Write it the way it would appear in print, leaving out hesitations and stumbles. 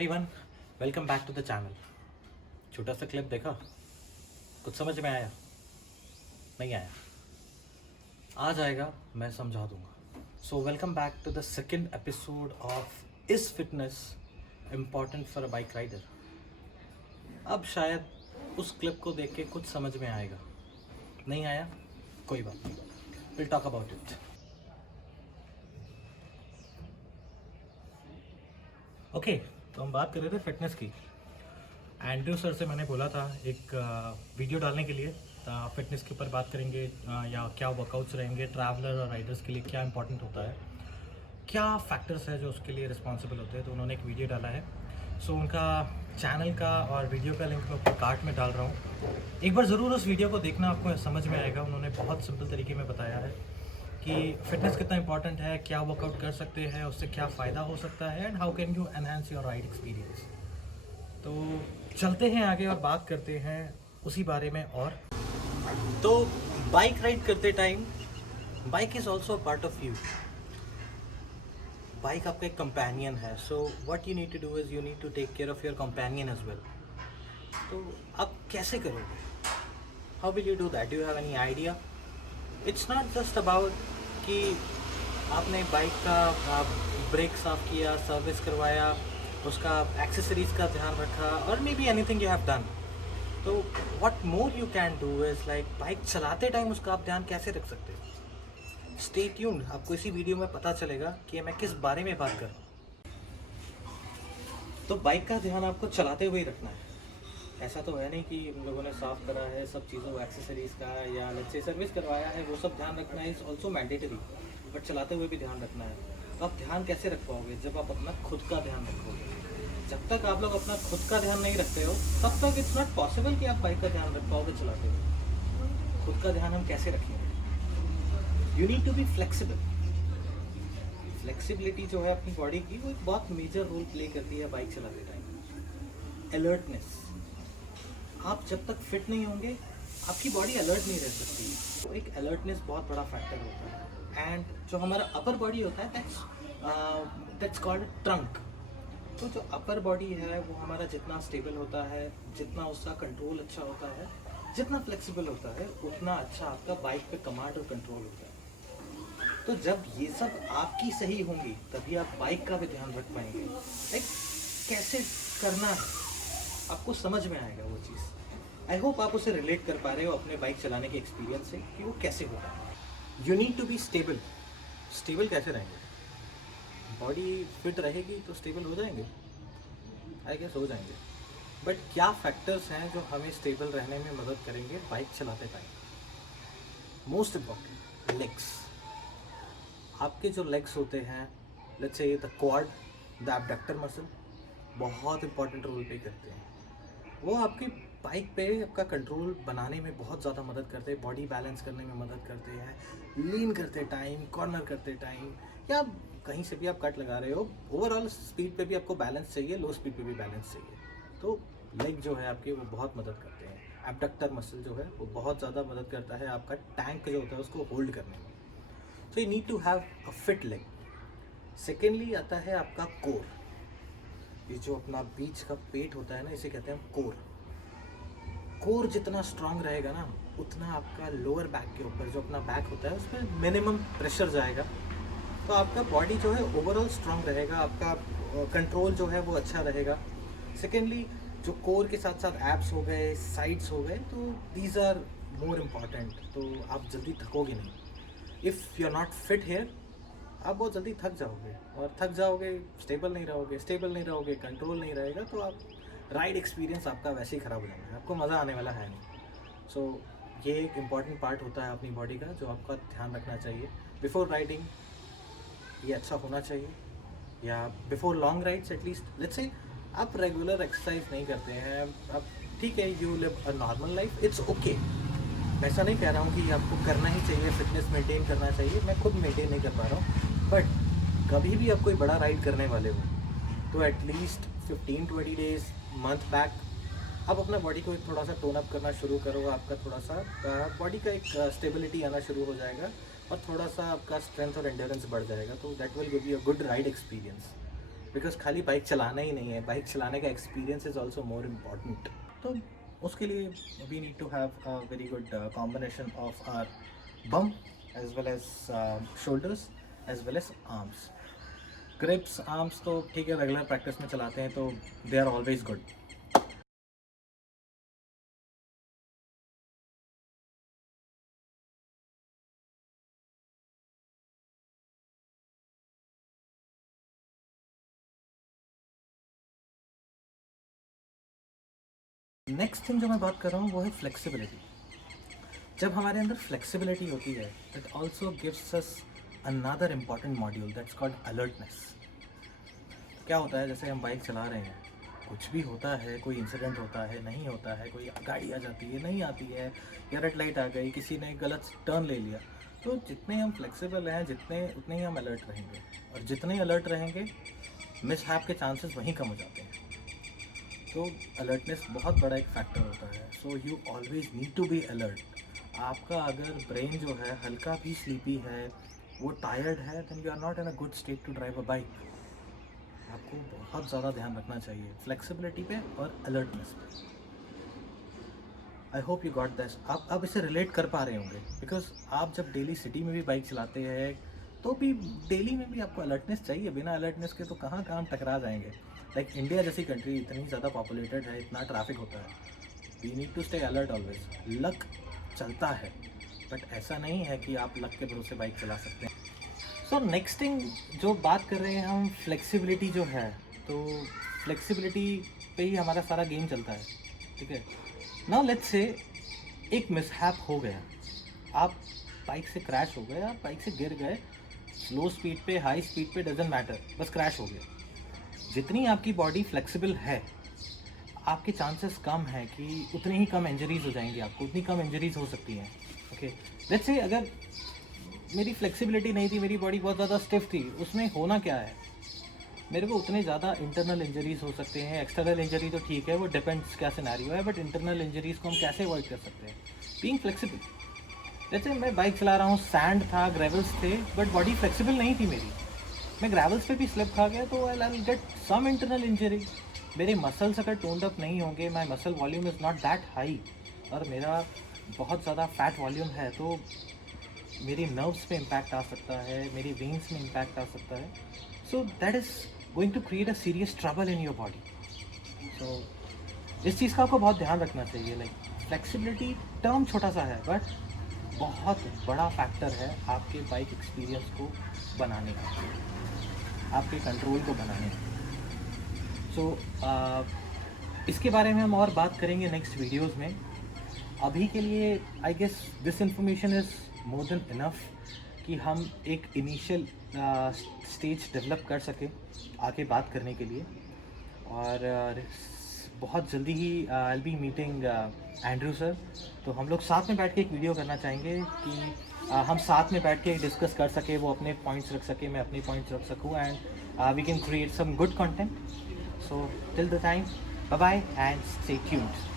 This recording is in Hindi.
Everyone, welcome back to the channel. छोटा सा क्लिप देखा, कुछ समझ में आया? नहीं आया? आ जाएगा, मैं समझा दूंगा। So welcome back to the second episode of is fitness important for a bike rider. अब शायद उस क्लिप को देख के कुछ समझ में आएगा। नहीं आया? कोई बात नहीं, will talk about it. Okay, तो हम बात कर रहे थे फिटनेस की। एंड्रयू सर से मैंने बोला था एक वीडियो डालने के लिए, फिटनेस के ऊपर बात करेंगे या क्या वर्कआउट्स रहेंगे ट्रैवलर और राइडर्स के लिए, क्या इंपॉर्टेंट होता है, क्या फैक्टर्स है जो उसके लिए रिस्पॉन्सिबल होते हैं। तो उन्होंने एक वीडियो डाला है। सो उनका चैनल का और वीडियो का लिंक मैं ऊपर कार्ट में डाल रहा हूँ। एक बार ज़रूर उस वीडियो को देखना, आपको समझ में आएगा। उन्होंने बहुत सिंपल तरीके में बताया है कि फिटनेस कितना इंपॉर्टेंट है, क्या वर्कआउट कर सकते हैं, उससे क्या फ़ायदा हो सकता है, and how can you enhance your ride experience. तो चलते हैं आगे और बात करते हैं उसी बारे में। और तो बाइक राइड करते time bike is also part of you. Bike आपका एक कंपेनियन है। So what you need to do is you need to take care of your companion as well. तो आप कैसे करोगे? How will you do that? Do you have any idea? It's not just about कि आपने बाइक का ब्रेक साफ़ किया, सर्विस करवाया, उसका एक्सेसरीज़ का ध्यान रखा, और maybe anything you have done. तो what more you can do is like bike चलाते टाइम उसका आप ध्यान कैसे रख सकते हो। स्टे ट्यून्ड, आपको इसी वीडियो में पता चलेगा कि मैं किस बारे में बात कर रहा हूँ। तो बाइक का ध्यान आपको चलाते हुए ही रखना है। ऐसा तो है नहीं कि हम लोगों ने साफ़ करा है सब चीज़ों एक्सेसरीज़ का या लेट्स से सर्विस करवाया है, वो सब ध्यान रखना इज़ ऑल्सो मैंडेटरी, बट चलाते हुए भी ध्यान रखना है। तो आप ध्यान कैसे रख पाओगे? जब आप अपना खुद का ध्यान रखोगे। जब तक आप लोग अपना खुद का ध्यान नहीं रखते हो तब तक इट्स नॉट पॉसिबल कि आप बाइक का ध्यान रख पाओगे चलाते हुए। खुद का ध्यान हम कैसे रखेंगे? You need to be flexible. Flexibility जो है अपनी बॉडी की, वो एक बहुत मेजर रोल प्ले करती है बाइक चलाते टाइम। अलर्टनेस, आप जब तक फिट नहीं होंगे आपकी बॉडी अलर्ट नहीं रह सकती। तो एक अलर्टनेस बहुत बड़ा फैक्टर होता है। एंड जो हमारा अपर बॉडी होता है दैट्स कॉल्ड ट्रंक। तो जो अपर बॉडी है वो हमारा जितना स्टेबल होता है, जितना उसका कंट्रोल अच्छा होता है, जितना फ्लेक्सिबल होता है, उतना अच्छा आपका बाइक पे कमांड और कंट्रोल होता है। तो जब ये सब आपकी सही होंगी तभी आप बाइक का भी ध्यान रख पाएंगे। लाइक कैसे करना है आपको समझ में आएगा वो चीज़। आई होप आप उसे रिलेट कर पा रहे हो अपने बाइक चलाने के एक्सपीरियंस से कि वो कैसे होगा। You need to be stable. Stable कैसे रहेंगे? बॉडी फिट रहेगी तो स्टेबल हो जाएंगे, आई गेस हो जाएंगे। बट क्या फैक्टर्स हैं जो हमें स्टेबल रहने में मदद करेंगे बाइक चलाते टाइम? Most important, legs. आपके जो लेग्स होते हैं, let's say the quad, the abductor muscle, बहुत इंपॉर्टेंट रोल प्ले करते हैं। वो आपकी बाइक पे आपका कंट्रोल बनाने में बहुत ज़्यादा मदद करते हैं, बॉडी बैलेंस करने में मदद करते हैं, लीन करते टाइम, कॉर्नर करते टाइम, या कहीं से भी आप कट लगा रहे हो, ओवरऑल स्पीड पे भी आपको बैलेंस चाहिए, लो स्पीड पे भी बैलेंस चाहिए। तो लेग जो है आपके वो बहुत मदद करते हैं। एब्डक्टर मसल जो है वो बहुत ज़्यादा मदद करता है आपका टैंक जो होता है उसको होल्ड करने में। So you need to have a fit leg. Secondly आता है आपका कोर। ये जो अपना बीच का पेट होता है ना, इसे कहते हैं कोर। कोर जितना स्ट्रांग रहेगा ना, उतना आपका लोअर बैक के ऊपर जो अपना बैक होता है उसमें मिनिमम प्रेशर जाएगा। तो आपका बॉडी जो है ओवरऑल स्ट्रांग रहेगा, आपका कंट्रोल जो है वो अच्छा रहेगा। सेकेंडली जो कोर के साथ साथ एब्स हो गए, साइड्स हो गए, तो दीज आर मोर इम्पॉर्टेंट। तो आप जल्दी थकोगे नहीं। If you are not fit here, आप बहुत जल्दी थक जाओगे, और थक जाओगे स्टेबल नहीं रहोगे, स्टेबल नहीं रहोगे, कंट्रोल नहीं रहेगा, तो आप राइड एक्सपीरियंस आपका वैसे ही ख़राब हो जाएगा, आपको मज़ा आने वाला है नहीं। सो ये एक इम्पॉर्टेंट पार्ट होता है अपनी बॉडी का जो आपका ध्यान रखना चाहिए बिफोर राइडिंग। ये अच्छा होना चाहिए, या before long rides at least. Let's say आप रेगुलर एक्सरसाइज नहीं करते हैं, अब ठीक है, you live a normal life, it's okay. मैं ऐसा नहीं कह रहा हूँ कि आपको करना ही चाहिए, फिटनेस मेंटेन करना चाहिए, मैं खुद मेंटेन नहीं कर पा रहा हूँ। बट कभी भी आप कोई बड़ा राइड करने वाले हो तो एटलीस्ट 15-20 डेज, मंथ बैक आप अपना बॉडी को थोड़ा सा टोन अप करना शुरू करो। आपका थोड़ा सा बॉडी का एक स्टेबिलिटी आना शुरू हो जाएगा, और थोड़ा सा आपका स्ट्रेंथ और एंड्योरेंस बढ़ जाएगा। तो that will give you a good ride experience. Because खाली बाइक चलाना ही नहीं है, बाइक चलाने का experience is also more important. तो उसके लिए we need to have a very good combination of our bum as well as shoulders as well as arms. Grips arms तो ठीक है, रेगुलर प्रैक्टिस में चलाते हैं तो they are always good. Next thing जो मैं बात कर रहा हूँ वो है फ्लेक्सिबिलिटी। जब हमारे अंदर फ्लेक्सिबिलिटी होती है, it also gives us another important module that's called alertness. क्या होता है, जैसे हम बाइक चला रहे हैं, कुछ भी होता है, कोई इंसिडेंट होता है, नहीं होता है, कोई गाड़ी आ जाती है, नहीं आती है, या रेड लाइट आ गई, किसी ने गलत टर्न ले लिया, तो जितने हम फ्लेक्सिबल हैं जितने उतने ही हम अलर्ट रहेंगे, और जितने अलर्ट रहेंगे मिसहैप के चांसेस वहीं कम हो जाते हैं। तो अलर्टनेस बहुत बड़ा एक फैक्टर होता है। So you always need to be alert. आपका अगर ब्रेन जो है हल्का भी स्लीपी है, वो टायर्ड है, then you are not in a good state to drive a bike. आपको बहुत ज़्यादा ध्यान रखना चाहिए फ्लेक्सिबिलिटी पे और अलर्टनेस पे। I hope you got this. आप अब इसे रिलेट कर पा रहे होंगे, बिकॉज आप जब डेली सिटी में भी बाइक चलाते हैं तो भी डेली में भी आपको अलर्टनेस चाहिए। बिना अलर्टनेस के तो कहाँ कहाँ टकरा जाएंगे। लाइक इंडिया जैसी कंट्री इतनी ज़्यादा पॉपुलेटेड है, इतना ट्रैफिक होता है, we need to stay alert always. Luck चलता है, बट ऐसा नहीं है कि आप लक के भरोसे बाइक चला सकते हैं। सो नेक्स्ट थिंग जो बात कर रहे हैं हम, फ्लेक्सिबिलिटी जो है, तो फ्लेक्सिबिलिटी पे ही हमारा सारा गेम चलता है, ठीक है। नाउ लेट्स से एक मिसहैप हो गया, आप बाइक से क्रैश हो गए, आप बाइक से गिर गए, स्लो स्पीड पे हाई स्पीड पे डजंट मैटर, बस क्रैश हो गया। जितनी आपकी बॉडी फ्लेक्सिबल है, आपके चांसेस कम है कि उतनी ही कम इंजरीज हो जाएंगी, आपको उतनी कम इंजरीज हो सकती हैं। ओके, लेट्स से अगर मेरी फ्लेक्सिबिलिटी नहीं थी, मेरी बॉडी बहुत ज़्यादा स्टिफ थी, उसमें होना क्या है, मेरे को उतने ज़्यादा इंटरनल इंजरीज हो सकते हैं। एक्सटर्नल इंजरी तो ठीक है, वो डिपेंड्स क्या सिनेरियो है, बट इंटरनल इंजरीज को हम कैसे अवॉइड कर सकते हैं? Being flexible. जैसे मैं बाइक चला रहा हूँ, सैंड था, ग्रेवल्स थे, बट बॉडी फ्लेक्सिबल नहीं थी मेरी, मैं ग्रेवल्स पे भी स्लिप खा गया, तो I will get some internal injury. मेरे मसल्स अगर टोन्ड अप नहीं होंगे, my muscle volume is not that high, और मेरा बहुत ज़्यादा फैट वॉल्यूम है, तो मेरी नर्व्स पे इम्पैक्ट आ सकता है, मेरी वेन्स में इम्पैक्ट आ सकता है। So that is going to create a serious trouble in your body. So इस चीज़ का आपको बहुत ध्यान रखना चाहिए। लाइक फ्लेक्सिबिलिटी टर्म छोटा सा है, बट बहुत बड़ा फैक्टर है आपके बाइक एक्सपीरियंस को बनाने का, आपके कंट्रोल को बनाने का। सो इसके बारे में हम और बात करेंगे नेक्स्ट वीडियोज़ में। अभी के लिए I guess this information is more than enough कि हम एक इनिशियल स्टेज डेवलप कर सकें आगे बात करने के लिए। और बहुत जल्दी ही I will be meeting Andrew sir, तो हम लोग साथ में बैठ के एक वीडियो करना चाहेंगे कि हम साथ में बैठ के डिस्कस कर सके, वो अपने पॉइंट्स रख सके, मैं अपने पॉइंट्स रख सकूँ, and we can create some good content. So till the time, bye bye and stay tuned.